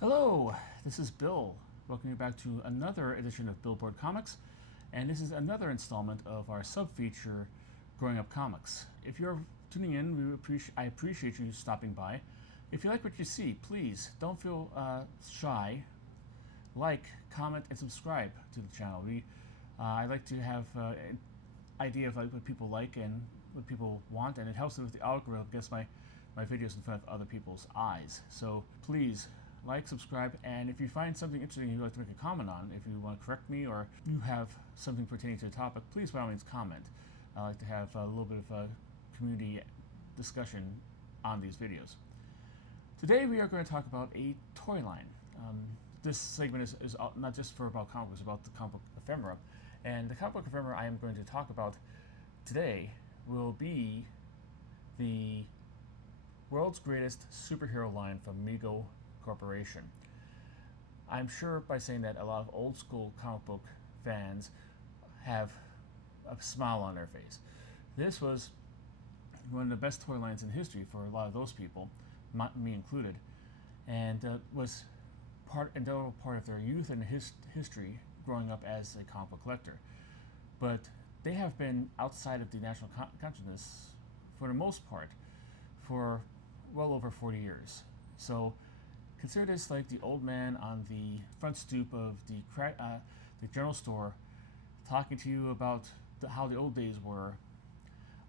Hello, this is Bill. Welcome you back to another edition of Billboard Comics, and this is another installment of our sub-feature, Growing Up Comics. If you're tuning in, I appreciate you stopping by. If you like what you see, please don't feel shy. Like, comment, and subscribe to the channel. I like to have an idea of what people like and what people want, and it helps with the algorithm, gets my videos in front of other people's eyes. So please like, subscribe, and if you find something interesting you'd like to make a comment on, if you want to correct me or you have something pertaining to the topic, please by all means comment. I like to have a little bit of a community discussion on these videos. Today we are going to talk about a toy line. This segment is not just about comic books, about the comic book ephemera. And the comic book ephemera I am going to talk about today will be the world's greatest superhero line from Mego'S Corporation. I'm sure by saying that a lot of old school comic book fans have a smile on their face. This was one of the best toy lines in history for a lot of those people, me included, and was indelible part of their youth and history growing up as a comic book collector. But they have been outside of the national consciousness for the most part for well over 40 years. So consider this like the old man on the front stoop of the general store talking to you about how the old days were,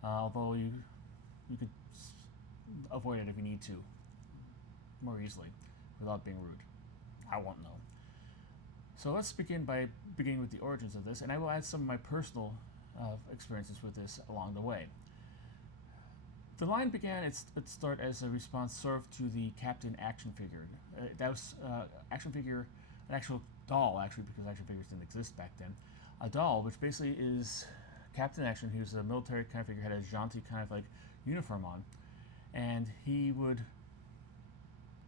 although you could avoid it if you need to more easily without being rude. I won't know. So let's begin with the origins of this, and I will add some of my personal experiences with this along the way. The line began its start as a response sort of to the Captain action figure. That was action figure, an actual doll actually, because action figures didn't exist back then. A doll, which basically is Captain Action. He was a military kind of figure, had a jaunty kind of like uniform on, and he would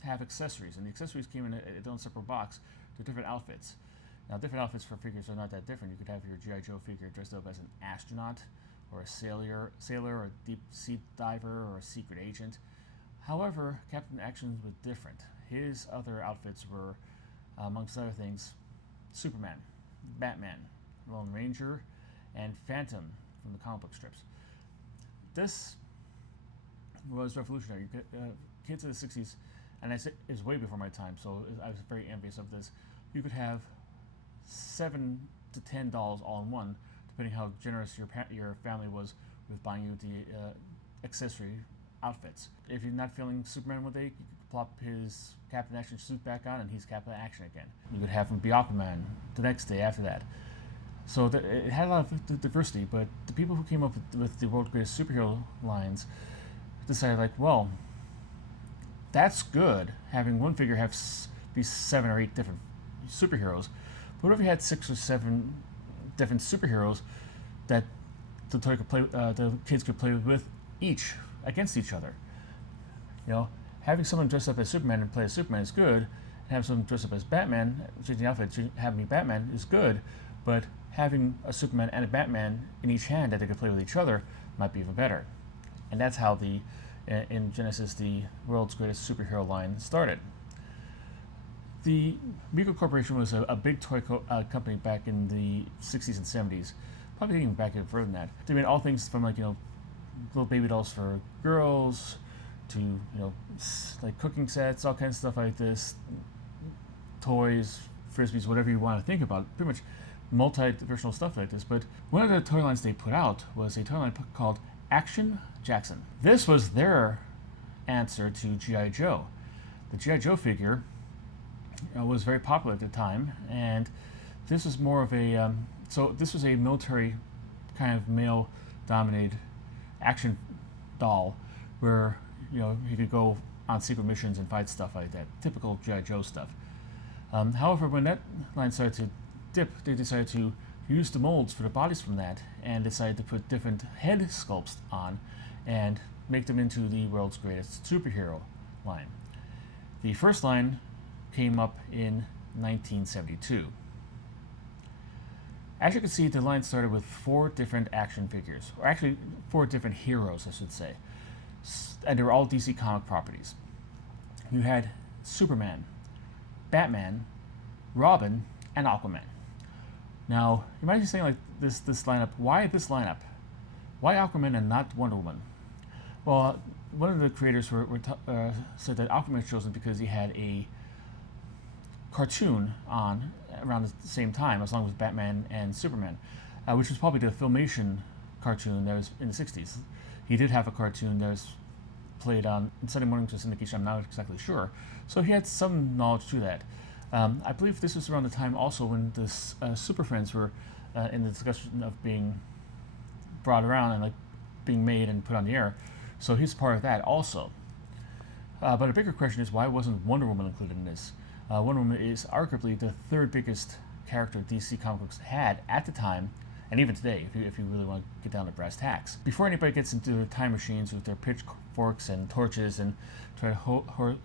have accessories, and the accessories came in its own separate box to different outfits. Now, different outfits for figures are not that different. You could have your G.I. Joe figure dressed up as an astronaut, or a sailor, or a deep sea diver, or a secret agent. However, Captain Action was different. His other outfits were, amongst other things, Superman, Batman, Lone Ranger, and Phantom from the comic book strips. This was revolutionary. Kids of the 60s, and it was way before my time, so I was very envious of this. You could have 7 to 10 dolls all in one, depending how generous your family was with buying you the accessory outfits. If you're not feeling Superman one day, you could plop his Captain Action suit back on and he's Captain Action again. You could have him be Aquaman the next day after that. So it had a lot of diversity, but the people who came up with the world's greatest superhero lines decided, like, well, that's good, having one figure have these 7 or 8 different superheroes. But what if you had 6 or 7 different superheroes that the toy could play, the kids could play with each against each other? You know, having someone dress up as Superman and play as Superman is good, and having someone dress up as Batman, changing the outfit, having me Batman is good, but having a Superman and a Batman in each hand that they could play with each other might be even better. And that's how in Genesis, the world's greatest superhero line started. The Mego'S Corporation was a big toy company back in the 60s and 70s, probably even back even further than that. They made all things from, like, little baby dolls for girls to, like cooking sets, all kinds of stuff like this, toys, frisbees, whatever you want to think about, pretty much multi-dimensional stuff like this. But one of the toy lines they put out was a toy line called Action Jackson. This was their answer to G.I. Joe. The G.I. Joe figure was very popular at the time, and this was more of a so this was a military kind of male-dominated action doll, where he could go on secret missions and fight stuff like that, typical G.I. Joe stuff. However, when that line started to dip, they decided to use the molds for the bodies from that, and decided to put different head sculpts on and make them into the world's greatest superhero line. The first line came up in 1972. As you can see, the line started with 4 different action figures, or actually 4 different heroes, I should say, and they were all DC comic properties. You had Superman, Batman, Robin, and Aquaman. Now, you might be saying like this lineup. Why this lineup? Why Aquaman and not Wonder Woman? Well, one of the creators said that Aquaman was chosen because he had a cartoon on around the same time, as long as Batman and Superman, which was probably the Filmation cartoon that was in the 60s. He did have a cartoon that was played on Sunday morning to syndication, I'm not exactly sure. So he had some knowledge to that. I believe this was around the time also when the Super Friends were in the discussion of being brought around and like being made and put on the air. So he's part of that also. But a bigger question is, why wasn't Wonder Woman included in this? Wonder Woman is arguably the third biggest character DC comic books had at the time, and even today, if you really want to get down to brass tacks. Before anybody gets into the time machines with their pitchforks and torches and try to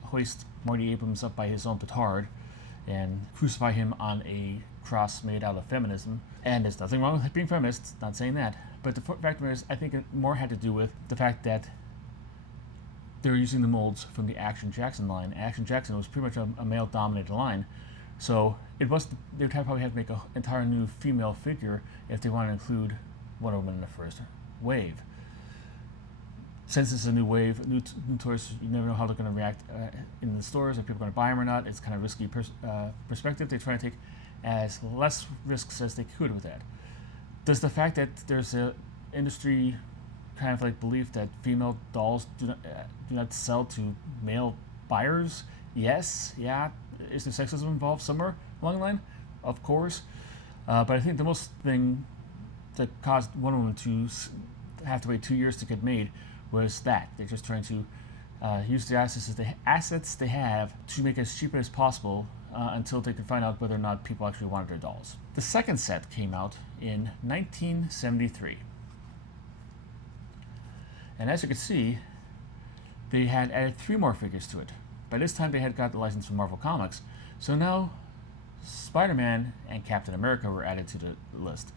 hoist Marty Abrams up by his own petard and crucify him on a cross made out of feminism, and there's nothing wrong with being feminist, not saying that, but the fact of it is, I think it more had to do with the fact that they were using the molds from the Action Jackson line. Action Jackson was pretty much a male-dominated line, so it was they would probably have to make an entire new female figure if they wanted to include Wonder Woman in the first wave. Since it's a new wave, new toys, you never know how they're going to react in the stores, if people are going to buy them or not. It's kind of risky perspective. They try to take as less risks as they could with that. Does the fact that there's a industry kind of like belief that female dolls do not sell to male buyers? Yes, yeah. Is there sexism involved somewhere along the line? Of course. But I think the most thing that caused Wonder Woman to have to wait 2 years to get made was that they're just trying to use the assets they have to make it as cheap as possible until they can find out whether or not people actually wanted their dolls. The second set came out in 1973. And as you can see, they had added 3 more figures to it. By this time, they had got the license from Marvel Comics. So now, Spider-Man and Captain America were added to the list.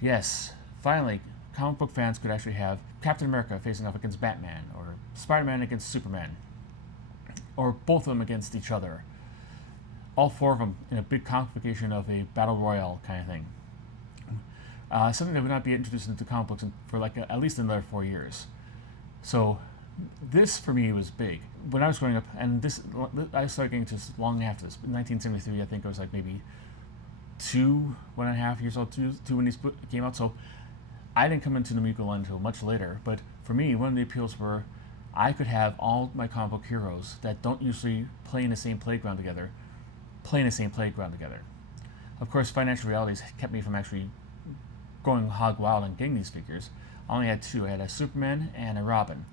Yes, finally, comic book fans could actually have Captain America facing off against Batman, or Spider-Man against Superman, or both of them against each other. All 4 of them in a big complication of a battle royale kind of thing. Something that would not be introduced into comic books for like at least another 4 years. So this for me was big. When I was growing up, and I started getting to this long after this. In 1973, I think I was like maybe 1.5 years old, two when these came out. So I didn't come into the Mego line until much later. But for me, one of the appeals were I could have all my comic book heroes that don't usually play in the same playground together, play in the same playground together. Of course, financial realities kept me from actually going hog wild and getting these figures. I only had 2. I had a Superman and a Robin.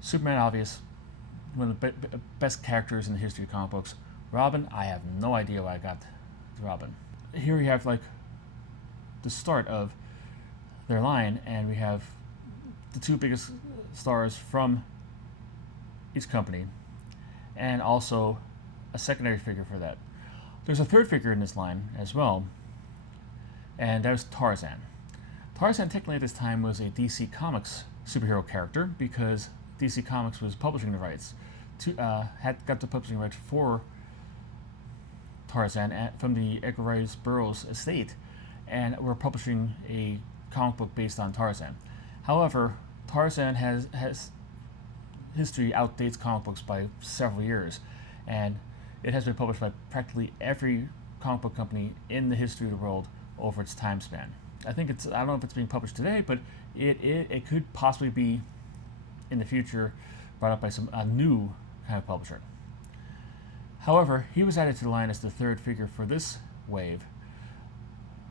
Superman, obvious, one of the best characters in the history of comic books. Robin, I have no idea why I got Robin. Here we have like the start of their line, and we have the 2 biggest stars from each company, and also a secondary figure for that. There's a 3rd figure in this line as well, and that was Tarzan. Tarzan technically at this time was a DC Comics superhero character because DC Comics was publishing the rights had got the publishing rights for Tarzan from the Edgar Rice Burroughs estate, and were publishing a comic book based on Tarzan. However, Tarzan has history outdates comic books by several years, and it has been published by practically every comic book company in the history of the world over its time span. I don't know if it's being published today, but it could possibly be in the future brought up by a new kind of publisher. However, he was added to the line as the 3rd figure for this wave,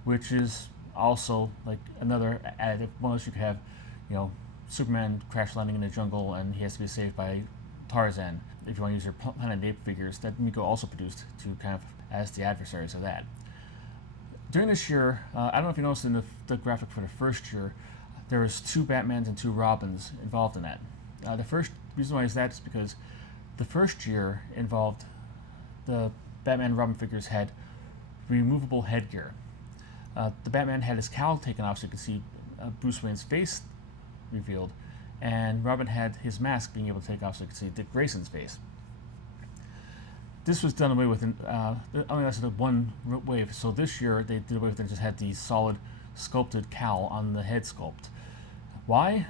which is also like another additive. One of those you could have, Superman crash landing in the jungle and he has to be saved by Tarzan. If you want to use your Planet of the Apes figures that Mego also produced to kind of as the adversaries of that. During this year, I don't know if you noticed in the graphic for the first year, there was 2 Batmans and 2 Robins involved in that. The first reason why is that is because the first year involved the Batman and Robin figures had removable headgear. The Batman had his cowl taken off so you could see Bruce Wayne's face revealed, and Robin had his mask being able to take off so you could see Dick Grayson's face. this was done away with in only lasted one wave. So this year they did away with it and just had the solid sculpted cowl on the head sculpt. Why?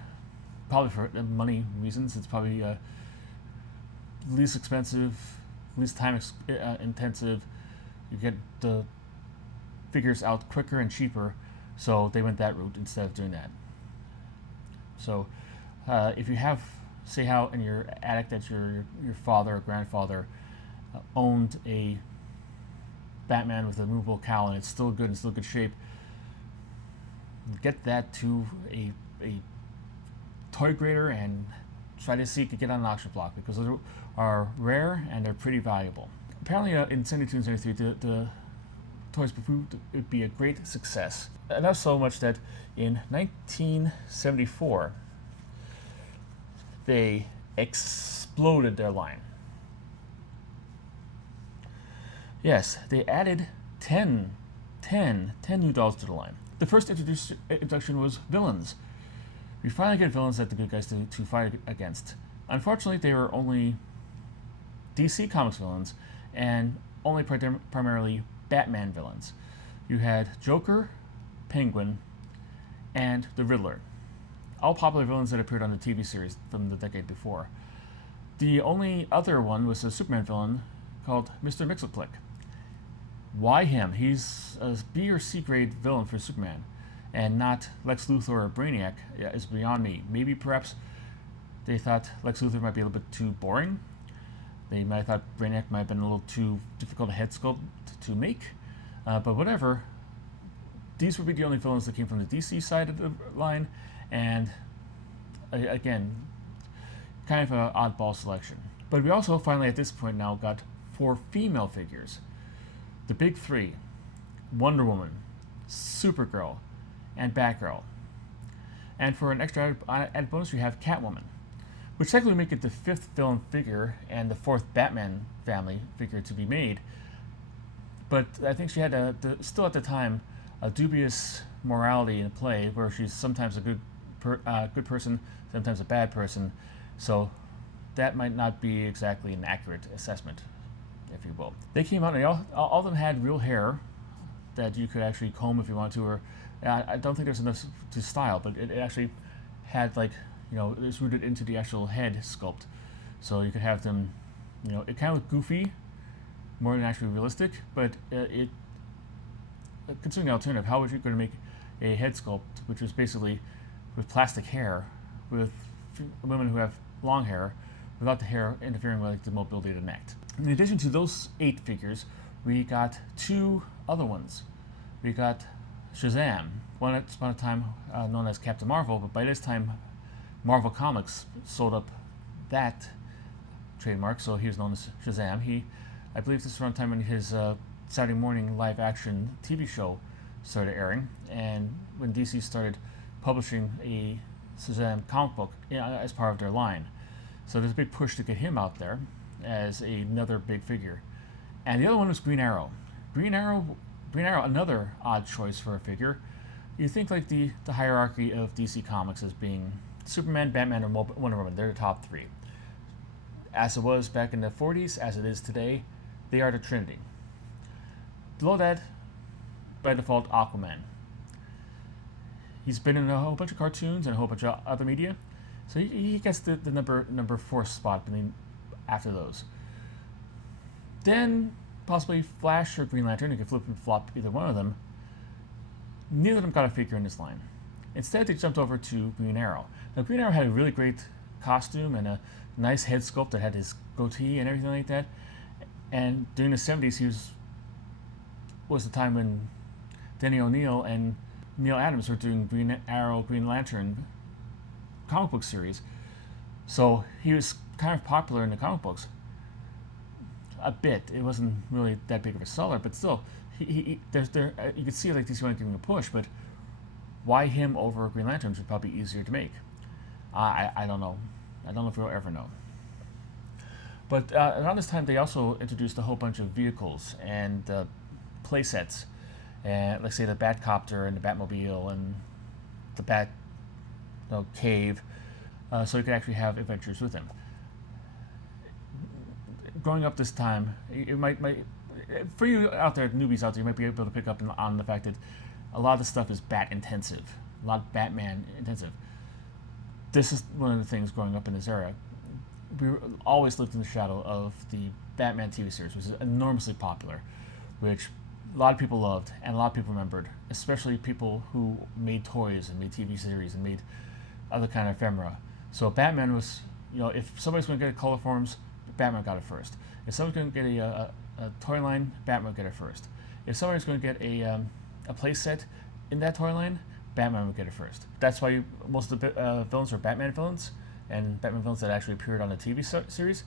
Probably for money reasons. It's probably least expensive, least time intensive. You get the figures out quicker and cheaper, so they went that route instead of doing that. So if you have, say how in your attic that your father or grandfather owned a Batman with a removable cowl and it's still good and still good shape, get that to a toy grader and try to see if you can get on an auction block, because those are rare and they're pretty valuable. Apparently in 72 and 73 the toys proved it would be a great success. Enough so much that in 1974 they exploded their line. Yes, they added 10 new dolls to the line. The first introduction was villains. We finally get villains that the good guys to fight against. Unfortunately, they were only DC Comics villains and only primarily Batman villains. You had Joker, Penguin, and the Riddler. All popular villains that appeared on the TV series from the decade before. The only other one was a Superman villain called Mr. Mxyzptlk. Why him? He's a B or C grade villain for Superman, and not Lex Luthor or Brainiac is beyond me. Maybe perhaps they thought Lex Luthor might be a little bit too boring. They might have thought Brainiac might have been a little too difficult a head sculpt to make. But whatever, these would be the only villains that came from the DC side of the line, and again, kind of an oddball selection. But we also finally at this point now got 4 female figures. The big 3, Wonder Woman, Supergirl, and Batgirl. And for an extra added bonus, we have Catwoman, which technically would make it the 5th villain figure and the 4th Batman family figure to be made. But I think she had still at the time a dubious morality in play, where she's sometimes a good person, sometimes a bad person. So that might not be exactly an accurate assessment, if you will. They came out and all of them had real hair that you could actually comb if you want to, or I don't think there's enough to style, but it actually had, like, you know, it's rooted into the actual head sculpt. So you could have them, you know, it kind of looked goofy, more than actually realistic, but considering the alternative, how would you going to make a head sculpt which was basically with plastic hair, with women who have long hair, without the hair interfering with, like, the mobility of the neck? In addition to those 8 figures, we got 2 other ones. We got Shazam, once upon a time known as Captain Marvel, but by this time Marvel Comics sold up that trademark, so he was known as Shazam. I believe this was around the time when his Saturday morning live action TV show started airing, and when DC started publishing a Shazam comic book as part of their line. So there's a big push to get him out there as another big figure. And the other one was Green Arrow. Green Arrow, another odd choice for a figure. You think like the hierarchy of DC Comics as being Superman, Batman, or Wonder Woman. They're the top 3. As it was back in the 40s, as it is today, they are the Trinity. Below that, by default, Aquaman. He's been in a whole bunch of cartoons and a whole bunch of other media, so he gets the number 4 spot after those. Then possibly Flash or Green Lantern. You can flip and flop either one of them. Neither of them got a figure in this line. Instead, they jumped over to Green Arrow. Now, Green Arrow had a really great costume and a nice head sculpt that had his goatee and everything like that. And during the 70s, he was the time when Denny O'Neil and Neil Adams were doing Green Arrow, Green Lantern comic book series. So he was kind of popular in the comic books. A bit. It wasn't really that big of a seller, but still, you could see like DC wanted to give him a push, but why him over Green Lantern, which would probably be easier to make? I don't know. I don't know if we'll ever know. But around this time, they also introduced a whole bunch of vehicles and play sets, and let's say the Batcopter and the Batmobile and the Bat Cave, so you could actually have adventures with him. growing up this time, it might for you out there, newbies out there, you might be able to pick up on the fact that a lot of the stuff is Bat intensive, a lot of Batman intensive. This is one of the things growing up in this era. We always lived in the shadow of the Batman TV series, which is enormously popular, which a lot of people loved and a lot of people remembered, especially people who made toys and made TV series and made other kind of ephemera. So Batman was, if somebody's going to get color forms, Batman got it first. If someone's going to get a toy line, Batman would get it first. If somebody's going to get a play set in that toy line, Batman would get it first. That's why most of the villains are Batman villains, and Batman villains that actually appeared on the TV series.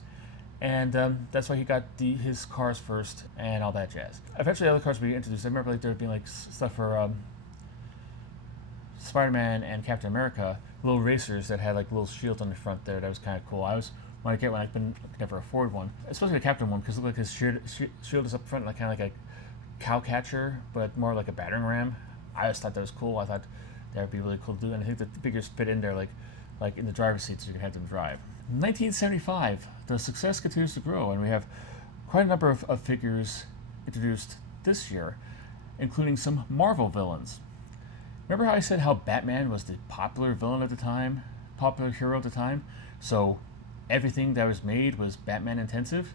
And that's why he got his cars first and all that jazz. Eventually other cars would be introduced. I remember there would be stuff for Spider-Man and Captain America, little racers that had little shields on the front there. That was kind of cool. I was when I get one, I could never afford one, especially the Captain one, because it looked like his shield is up front, kind of like a cow catcher, but more like a battering ram. I always thought that was cool. I thought that would be really cool to do, and I think the figures fit in there like in the driver's seat, so you can have them drive. 1975, the success continues to grow, and we have quite a number of figures introduced this year, including some Marvel villains. Remember how I said how Batman was the popular villain at the time, popular hero at the time? So everything that was made was Batman intensive.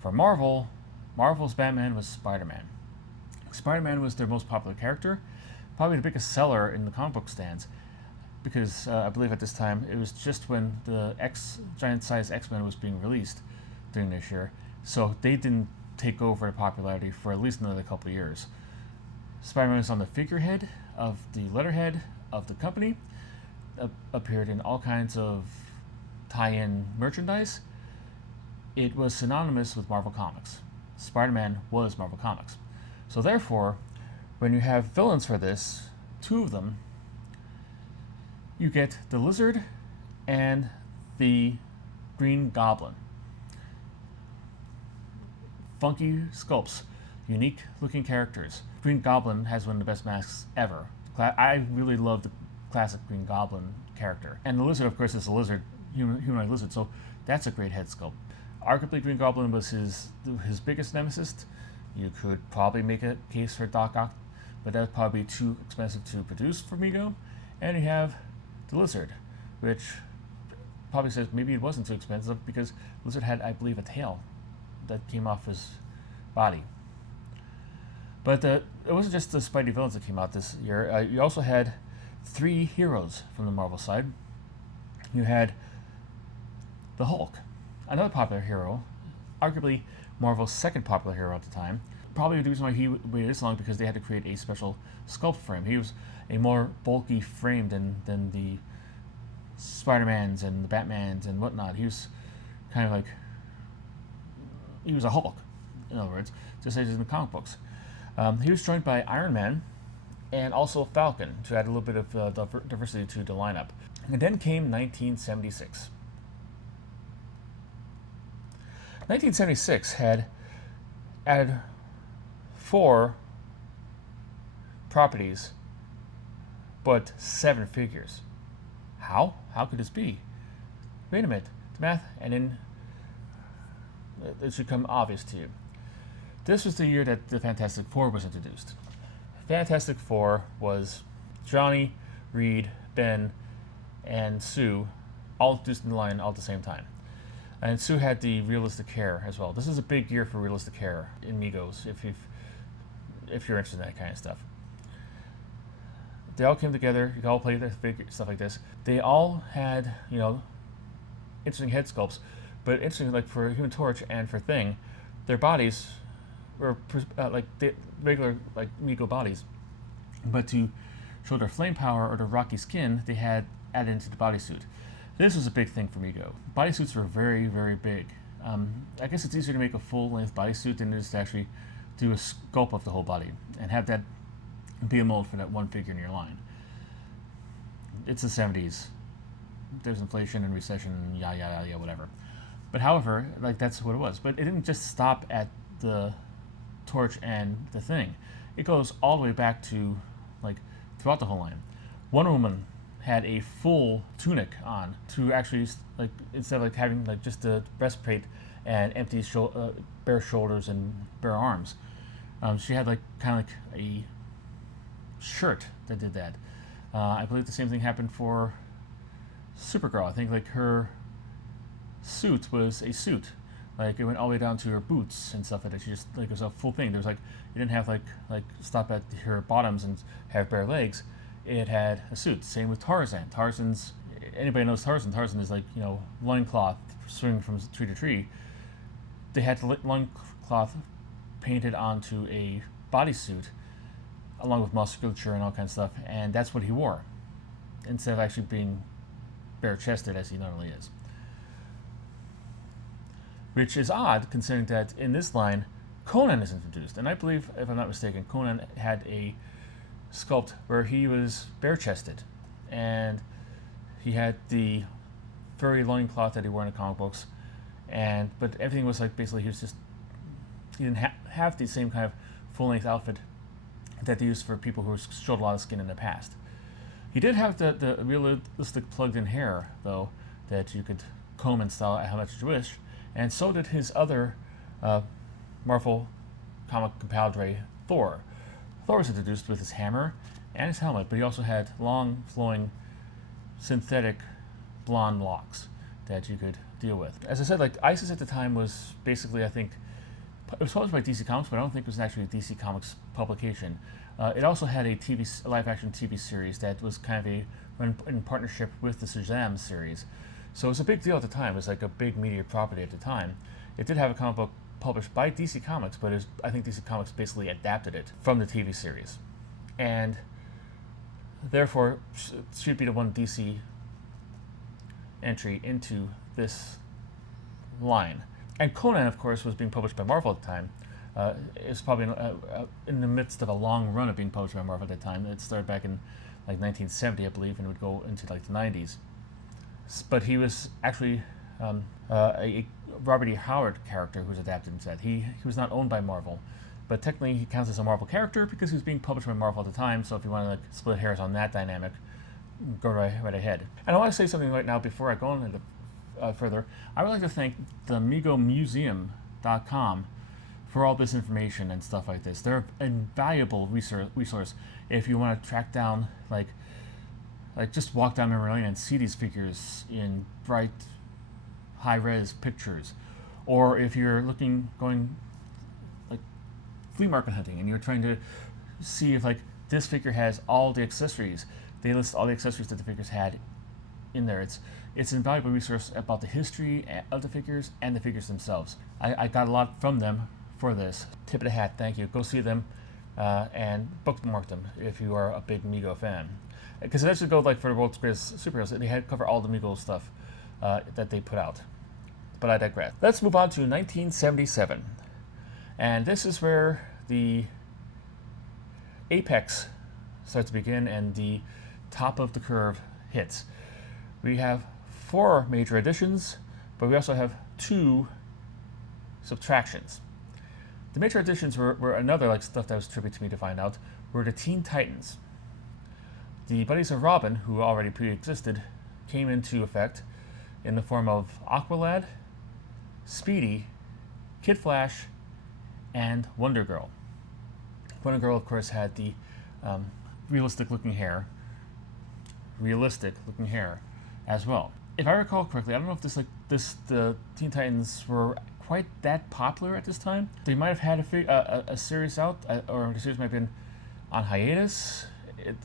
For Marvel, Marvel's Batman was Spider-Man. Spider-Man was their most popular character, probably the biggest seller in the comic book stands, because I believe at this time it was just when the giant-sized X-Men was being released during this year, so they didn't take over the popularity for at least another couple of years. Spider-Man was on the figurehead of the letterhead of the company, appeared in all kinds of tie-in merchandise. It was synonymous with Marvel Comics. Spider-Man was Marvel Comics. So therefore, when you have villains for this, two of them, you get the Lizard and the Green Goblin. Funky sculpts, unique looking characters. Green Goblin has one of the best masks ever. I really love the classic Green Goblin character. And the Lizard, of course, is a lizard, humanoid lizard, so that's a great head sculpt. Arguably, Green Goblin was his biggest nemesis. You could probably make a case for Doc Ock, but that would probably be too expensive to produce for Mego. And you have the Lizard, which probably says maybe it wasn't too expensive because Lizard had, I believe, a tail that came off his body. But it wasn't just the Spidey villains that came out this year. You also had three heroes from the Marvel side. You had the Hulk, another popular hero, arguably Marvel's second popular hero at the time. Probably the reason why he waited this long because they had to create a special sculpt for him. He was a more bulky frame than the Spider-Mans and the Batmans and whatnot. He was kind of he was a Hulk, in other words, just as in the comic books. He was joined by Iron Man and also Falcon to add a little bit of diversity to the lineup. And then came 1976. 1976 had added 4 properties, but 7 figures. How? How could this be? Wait a minute. The math, and then it should come obvious to you. This was the year that the Fantastic Four was introduced. Fantastic Four was Johnny, Reed, Ben, and Sue, all introduced in the line all at the same time. And Sue had the realistic hair as well. This is a big year for realistic hair in Mego'S, if you're interested in that kind of stuff. They all came together. You could all play their stuff like this. They all had, interesting head sculpts, but interesting, like for Human Torch and for Thing, their bodies were regular Mego bodies, but to show their flame power or their rocky skin, they had added into the bodysuit. This was a big thing for Mego. Bodysuits were very, very big. I guess it's easier to make a full-length bodysuit than it is to actually do a sculpt of the whole body and have that be a mold for that one figure in your line. It's the 70s. There's inflation and recession, whatever. But however, that's what it was. But it didn't just stop at the Torch and the Thing. It goes all the way back to throughout the whole line. Wonder Woman had a full tunic on to actually instead of having just the breastplate and empty bare shoulders and bare arms. She had like kind of like a shirt that did that. I believe the same thing happened for Supergirl. I think like her suit was a suit. Like it went all the way down to her boots and stuff like that. She just like it was a full thing. There was like you didn't have like stop at her bottoms and have bare legs. It had a suit. Same with Tarzan. Tarzan's anybody knows Tarzan. Tarzan is like loincloth swinging from tree to tree. They had the loincloth painted onto a bodysuit along with musculature and all kinds of stuff, and that's what he wore instead of actually being bare chested as he normally is. Which is odd considering that in this line, Conan is introduced. And I believe, if I'm not mistaken, Conan had a sculpt where he was bare chested. And he had the furry loincloth that he wore in the comic books. But everything was like basically he didn't have the same kind of full length outfit that they used for people who showed a lot of skin in the past. He did have the realistic plugged in hair, though, that you could comb and style how much you wish. And so did his other Marvel comic compadre, Thor. Thor was introduced with his hammer and his helmet, but he also had long, flowing, synthetic blonde locks that you could deal with. As I said, like ISIS at the time was basically, I think, it was published by DC Comics, but I don't think it was actually a DC Comics publication. It also had a live-action TV series that was kind of in partnership with the Shazam series. So it was a big deal at the time. It was like a big media property at the time. It did have a comic book published by DC Comics, but I think DC Comics basically adapted it from the TV series. And therefore, it should be the one DC entry into this line. And Conan, of course, was being published by Marvel at the time. It was probably in the midst of a long run of being published by Marvel at the time. It started back in like 1970, I believe, and it would go into like the 90s. But he was actually a Robert E. Howard character who was adapted instead. He was not owned by Marvel, but technically he counts as a Marvel character because he was being published by Marvel at the time. So if you want to like split hairs on that dynamic, go right ahead. And I want to say something right now before I go on into further. I would like to thank the Mego'Museum.com for all this information and stuff like this. They're an invaluable resource if you want to track down like just walk down memory lane and see these figures in bright, high-res pictures, or if you're going like flea market hunting and you're trying to see if like this figure has all the accessories. They list all the accessories that the figures had in there. It's an invaluable resource about the history of the figures and the figures themselves. I got a lot from them for this. Tip of the hat, thank you. Go see them and bookmark them if you are a big Mego fan. Because it actually goes like for the world's greatest superheroes, they had to cover all the Mego stuff that they put out. But I digress. Let's move on to 1977. And this is where the apex starts to begin and the top of the curve hits. We have 4 major additions, but we also have 2 subtractions. The major additions were another like stuff that was trippy to me to find out, were the Teen Titans. The buddies of Robin, who already pre-existed, came into effect in the form of Aqualad, Speedy, Kid Flash, and Wonder Girl. Wonder Girl, of course, had the realistic looking hair as well. If I recall correctly, I don't know if the Teen Titans were quite that popular at this time. They might have had a series out, or the series might have been on hiatus.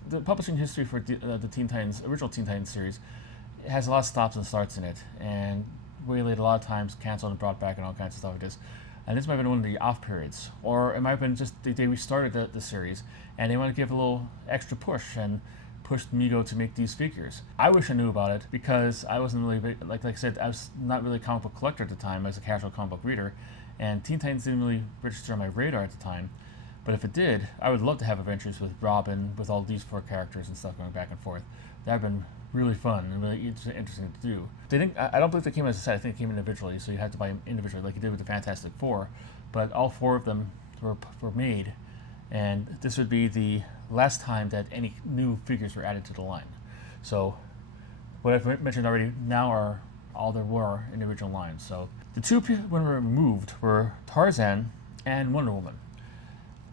The publishing history for the Teen Titans, original Teen Titans series, has a lot of stops and starts in it, and waylaid a lot of times, canceled and brought back, and all kinds of stuff like this. And this might have been one of the off periods, or it might have been just they restarted the series, and they want to give a little extra push and pushed Mego to make these figures. I wish I knew about it because I wasn't really big, like I said, I was not really a comic book collector at the time. I was a casual comic book reader, and Teen Titans didn't really register on my radar at the time. But if it did, I would love to have adventures with Robin, with all these 4 characters and stuff going back and forth. That would have been really fun and really interesting to do. They didn't. I don't believe they came as a set. I think they came individually, so you had to buy them individually, like you did with the Fantastic Four. But all 4 of them were made, and this would be the last time that any new figures were added to the line. So what I've mentioned already now are all there were in the original line. So The two when were removed were Tarzan and Wonder Woman.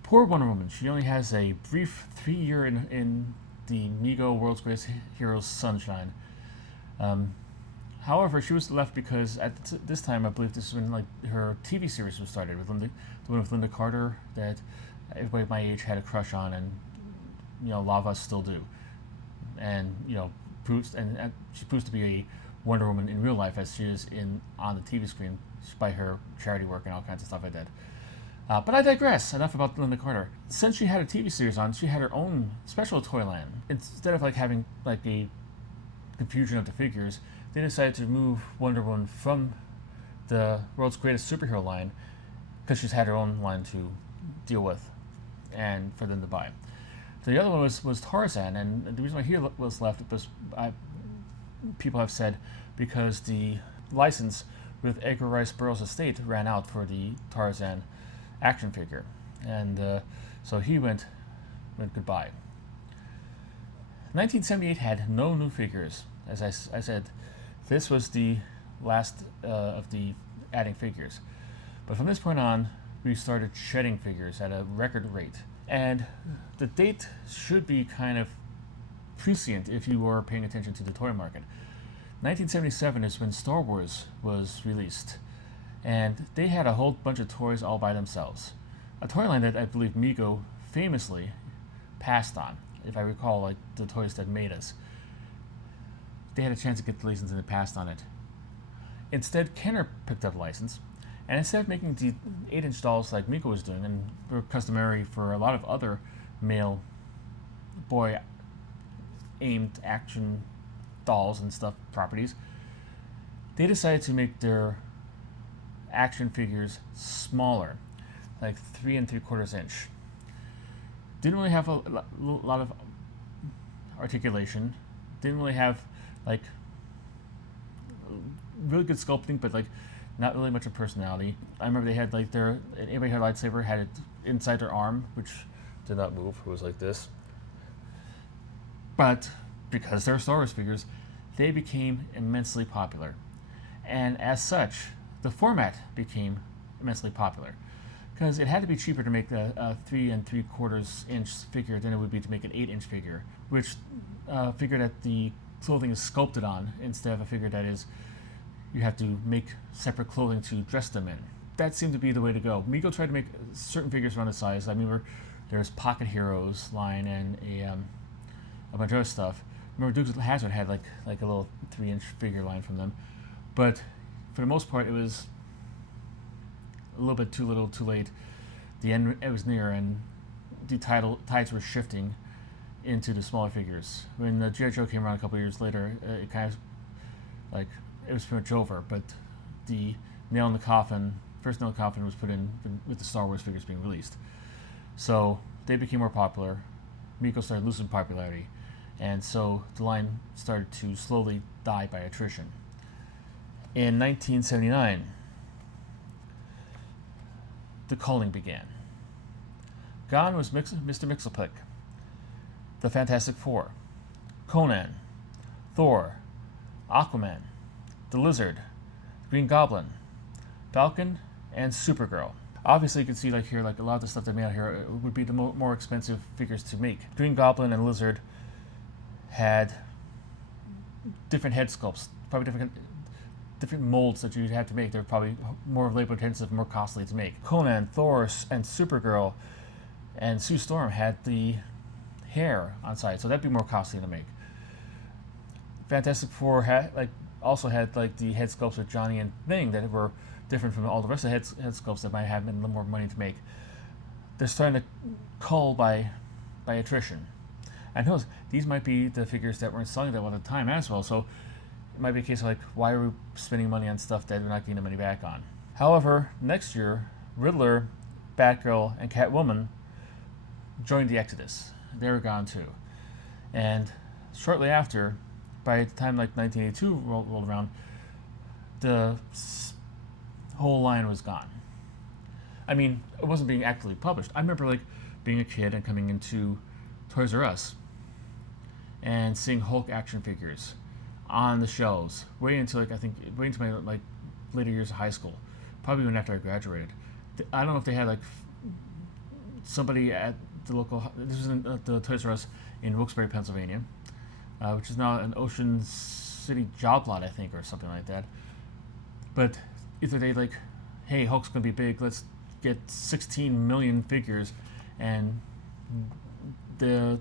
Poor Wonder Woman. She only has a brief 3 year in the Mego World's Greatest Heroes sunshine. However, she was left because at this time, I believe this is when like her TV series was started with the one with Linda Carter that everybody my age had a crush on, and a lot of us still do. And she proves to be a Wonder Woman in real life as she is on the TV screen by her charity work and all kinds of stuff like that. But I digress. Enough about Linda Carter. Since she had a TV series on, she had her own special toy line. Instead of like having like a confusion of the figures, they decided to move Wonder Woman from the world's greatest superhero line because she's had her own line to deal with and for them to buy. So the other one was Tarzan, and the reason why he was left was people have said because the license with Edgar Rice Burroughs' estate ran out for the Tarzan action figure, and so he went goodbye. 1978 had no new figures. As I said, this was the last of the adding figures. But from this point on, we started shedding figures at a record rate. And the date should be kind of prescient if you were paying attention to the toy market. 1977 is when Star Wars was released, and they had a whole bunch of toys all by themselves. A toy line that I believe Mego famously passed on, if I recall, like the toys that made us. They had a chance to get the license and they passed on it. Instead, Kenner picked up the license, and instead of making the 8-inch dolls like Mego was doing, and were customary for a lot of other male boy aimed action dolls and stuff properties, they decided to make their action figures smaller, like 3 3/4 inch. Didn't really have a lot of articulation. Didn't really have like really good sculpting, but like not really much of personality. I remember they had like anybody had a lightsaber had it inside their arm, which did not move. It was like this. But because they're Star Wars figures, they became immensely popular, and as such, the format became immensely popular because it had to be cheaper to make a 3 3/4 inch figure than it would be to make an 8-inch figure, which figure that the clothing is sculpted on instead of a figure that is you have to make separate clothing to dress them in. That seemed to be the way to go. Mego tried to make certain figures around the size. I mean, there's Pocket Heroes line and a bunch of other stuff. Remember, Dukes of Hazzard had like a little 3-inch figure line from them, but for the most part, it was a little bit too little, too late. The end it was near, and the tides were shifting into the smaller figures. When the G.I. Joe came around a couple of years later, it kind of like it was pretty much over. But the first nail in the coffin was put in with the Star Wars figures being released. So they became more popular. Mego started losing popularity, and so the line started to slowly die by attrition. In 1979, the culling began. Gone was Mr. Mxyzptlk, the Fantastic Four, Conan, Thor, Aquaman, the Lizard, Green Goblin, Falcon, and Supergirl. Obviously, you can see like here, like a lot of the stuff they made out here would be the more expensive figures to make. Green Goblin and Lizard had different head sculpts, probably different molds that you'd have to make. They're probably more labor intensive, more costly to make. Conan, Thor, and Supergirl, and Sue Storm had the hair on side, so that'd be more costly to make. Fantastic Four also had like the head sculpts with Johnny and Thing that were different from all the rest of the head sculpts that might have been a little more money to make. They're starting to cull by attrition. And who knows, these might be the figures that weren't selling that well at the time as well, so it might be a case of like, why are we spending money on stuff that we're not getting the money back on? However, next year, Riddler, Batgirl, and Catwoman joined the exodus. They were gone too. And shortly after, by the time like 1982 rolled around, the whole line was gone. I mean, it wasn't being actively published. I remember like being a kid and coming into Toys R Us and seeing Hulk action figures on the shelves, waiting until my like later years of high school, probably even after I graduated. I don't know if they had like somebody at the local. This was in the Toys R Us in Wilkes-Barre, Pennsylvania, which is now an Ocean City job lot, I think, or something like that. But either they like, hey, Hulk's gonna be big. Let's get 16 million figures, and the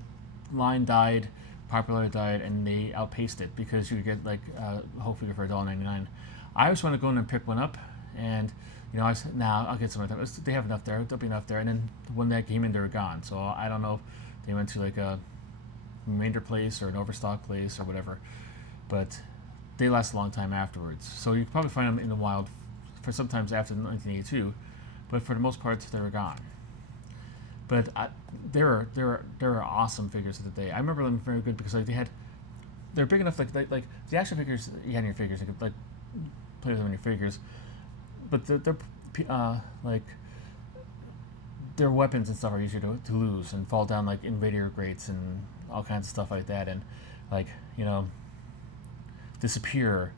line died, popularity died, and they outpaced it because you could get like a Hulk figure for $1.99. I always want to go in and pick one up, and I said, nah, I'll get some of them. They have enough there. There'll be enough there. And then when that came in, they were gone. So I don't know if they went to like a remainder place or an overstock place or whatever, but they last a long time afterwards. So you can probably find them in the wild for sometimes after 1982, but for the most part, they were gone. But they were awesome figures of the day. I remember them very good because like they're big enough like the action figures you had in your figures. You could like play with them in your figures, but they're like their weapons and stuff are easier to lose and fall down like in radiator grates and all kinds of stuff like that, and like disappear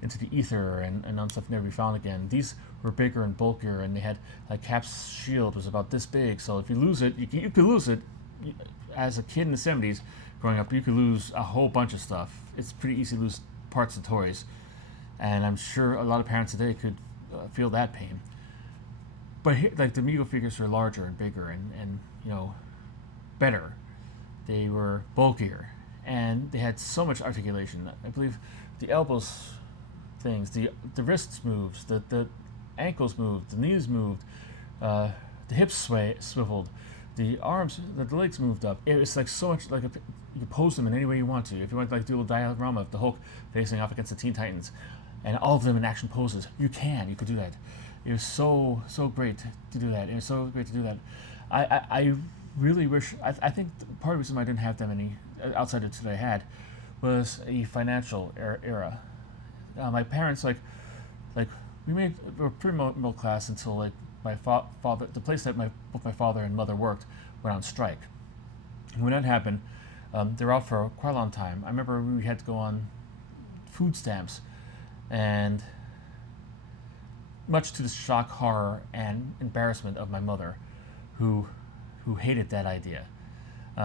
into the ether and on stuff never be found again. These were bigger and bulkier, and they had like Cap's shield was about this big. So if you lose it, you could lose it. As a kid in the 70s, growing up, you could lose a whole bunch of stuff. It's pretty easy to lose parts of toys, and I'm sure a lot of parents today could feel that pain. But here, like the Mego figures were larger and bigger and better. They were bulkier, and they had so much articulation. I believe the elbows things, the wrists moved, the ankles moved, the knees moved, the hips swiveled, the arms, the legs moved up. It was like so much like you could pose them in any way you want to. If you want to like do a little diorama of the Hulk facing off against the Teen Titans, and all of them in action poses, you could do that. It was so great to do that. It was so great to do that. I really wish. I think part of the reason I didn't have that many outside of the two that I had was a financial era. My parents we were pretty middle class until like my father, the place that both my father and mother worked, went on strike. And when that happened, they were out for quite a long time. I remember we had to go on food stamps, and much to the shock, horror, and embarrassment of my mother, who hated that idea.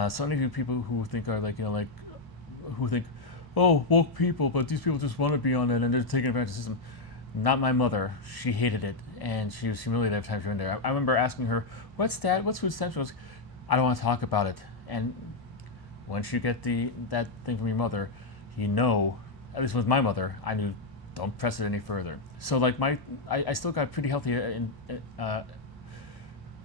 So many people who think are who think, oh, woke people, but these people just want to be on it and they're taking advantage of the system. Not my mother. She hated it, and she was humiliated every time she went there. I remember asking her, what's that? What's food stamps? She goes, I don't want to talk about it. And once you get that thing from your mother, at least with my mother, I knew, don't press it any further. So like I still got pretty healthy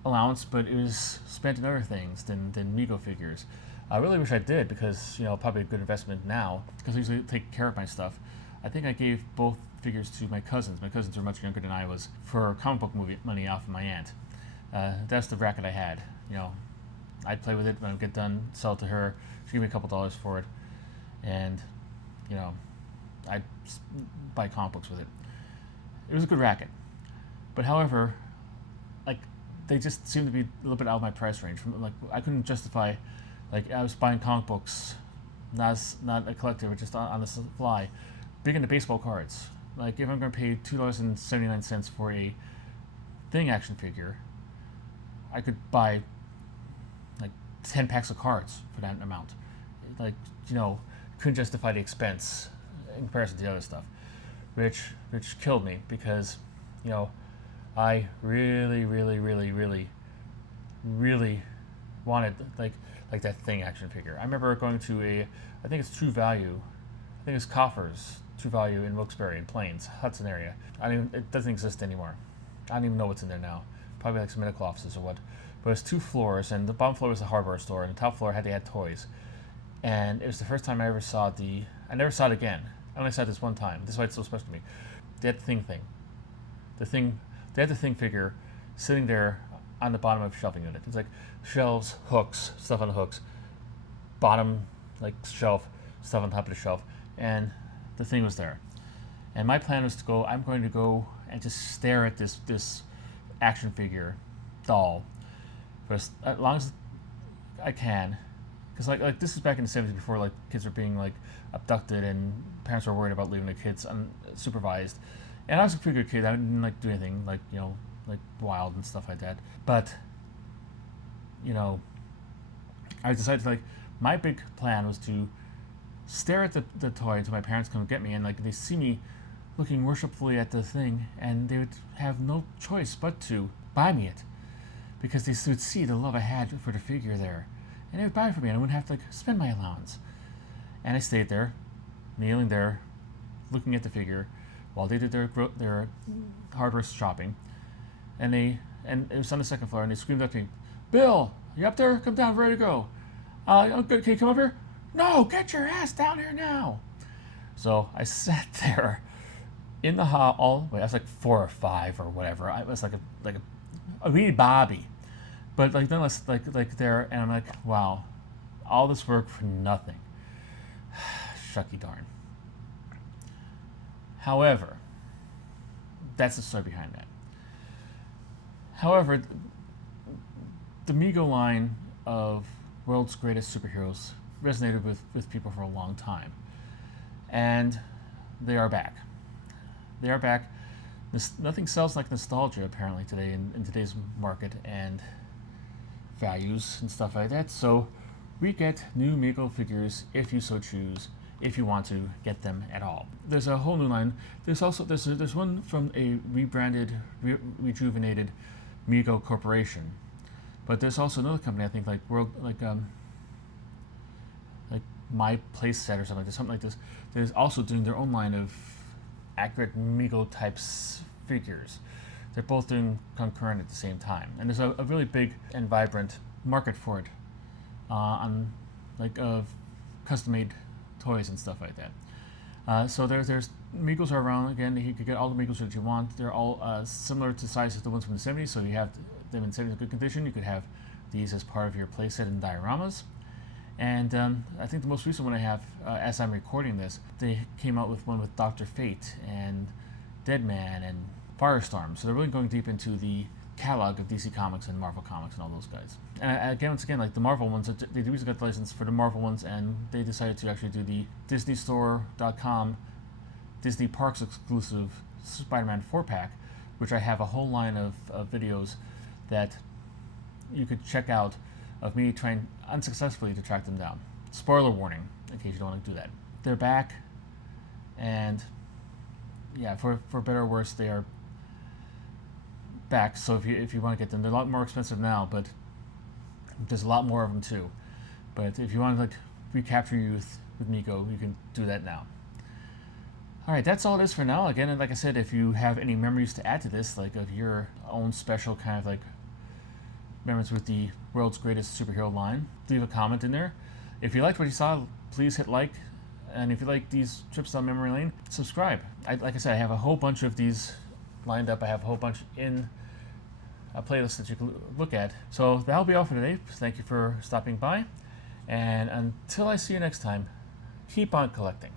allowance, but it was spent in other things than Mego figures. I really wish I did, because probably a good investment now, because I usually take care of my stuff. I think I gave both figures to my cousins. My cousins are much younger than I was, for comic book movie money off of my aunt. That's the racket I had. I'd play with it when I get done, sell it to her. She'd give me a couple dollars for it, and I'd buy comic books with it. It was a good racket, but however, like they just seemed to be a little bit out of my price range. Like I couldn't justify. Like I was buying comic books, not a collector, but just on the fly. Big into baseball cards. Like if I'm going to pay $2.79 for a Thing action figure, I could buy like 10 packs of cards for that amount. Like couldn't justify the expense in comparison to the other stuff, which killed me, because I really wanted like that Thing action figure. I remember going to I think it's True Value. I think it's Coffers True Value in Wilkes-Barre in Plains, Hudson area. It doesn't exist anymore. I don't even know what's in there now. Probably like some medical offices or what. But it's 2 floors, and the bottom floor was a hardware store, and the top floor they had toys. And it was the first time I ever saw I never saw it again. I only saw it this one time. This is why it's so special to me. They had the Thing. They had the Thing figure sitting there on the bottom of a shelving unit. It's like shelves, hooks, stuff on the hooks, bottom like shelf, stuff on top of the shelf, and the Thing was there. And my plan was I'm going to go and just stare at this action figure doll for as long as I can, because like this is back in the 70s, before like kids were being like abducted and parents were worried about leaving their kids unsupervised, And I was a pretty good kid. I didn't like do anything like, you know, like wild and stuff like that. But, you know, I decided to, like, my big plan was to stare at the toy until my parents come get me, and like they see me looking worshipfully at the thing, and they would have no choice but to buy me it, because they would see the love I had for the figure there, and they would buy it for me, and I wouldn't have to like spend my allowance. And I stayed there, kneeling there, looking at the figure, while they did their hardware shopping, and it was on the second floor, and they screamed up to me, "Bill, you up there? Come down, we're ready to go. Can you come up here?" "No, get your ass down here now." So I sat there in the hall. Wait, I was like 4 or 5 or whatever. I was like a wee Bobby, but like nonetheless, like there, and I'm like, wow, all this work for nothing. Shucky darn. However, that's the story behind that. However, the Mego line of world's greatest superheroes resonated with people for a long time. And they are back. They are back. Nothing sells like nostalgia, apparently, today in today's market and values and stuff like that. So we get new Mego figures if you so choose, if you want to get them at all. There's a whole new line. There's one from a rebranded, rejuvenated Mego Corporation. But there's also another company, I think, like My Place Set or something like this. There's also doing their own line of accurate Mego types figures. They're both doing concurrent at the same time, and there's a really big and vibrant market for it, on like custom-made toys and stuff like that. So there's Megos are around again. You could get all the Megos that you want. They're all similar to size as the ones from the 70s. So you have them in 70s good condition. You could have these as part of your playset and dioramas. And I think the most recent one I have, as I'm recording this, they came out with one with Dr. Fate and Deadman and Firestorm. So they're really going deep into the catalog of DC Comics and Marvel Comics and all those guys. And once again, like the Marvel ones, they recently got the license for the Marvel ones, and they decided to actually do the DisneyStore.com Disney Parks exclusive Spider-Man 4-pack, which I have a whole line of videos that you could check out of me trying unsuccessfully to track them down. Spoiler warning, in case you don't want to do that. They're back, and yeah, for better or worse, they are back. So if you want to get them, they're a lot more expensive now, but there's a lot more of them too. But if you want to like recapture youth with Mego, you can do that now. All right, that's all it is for now. Again, and like I said, if you have any memories to add to this, like of your own special kind of like memories with the world's greatest superhero line, leave a comment in there. If you liked what you saw, please hit like. And if you like these trips down memory lane, subscribe. Like I said, I have a whole bunch of these lined up. I have a whole bunch in a playlist that you can look at. So that'll be all for today. Thank you for stopping by. And until I see you next time, keep on collecting.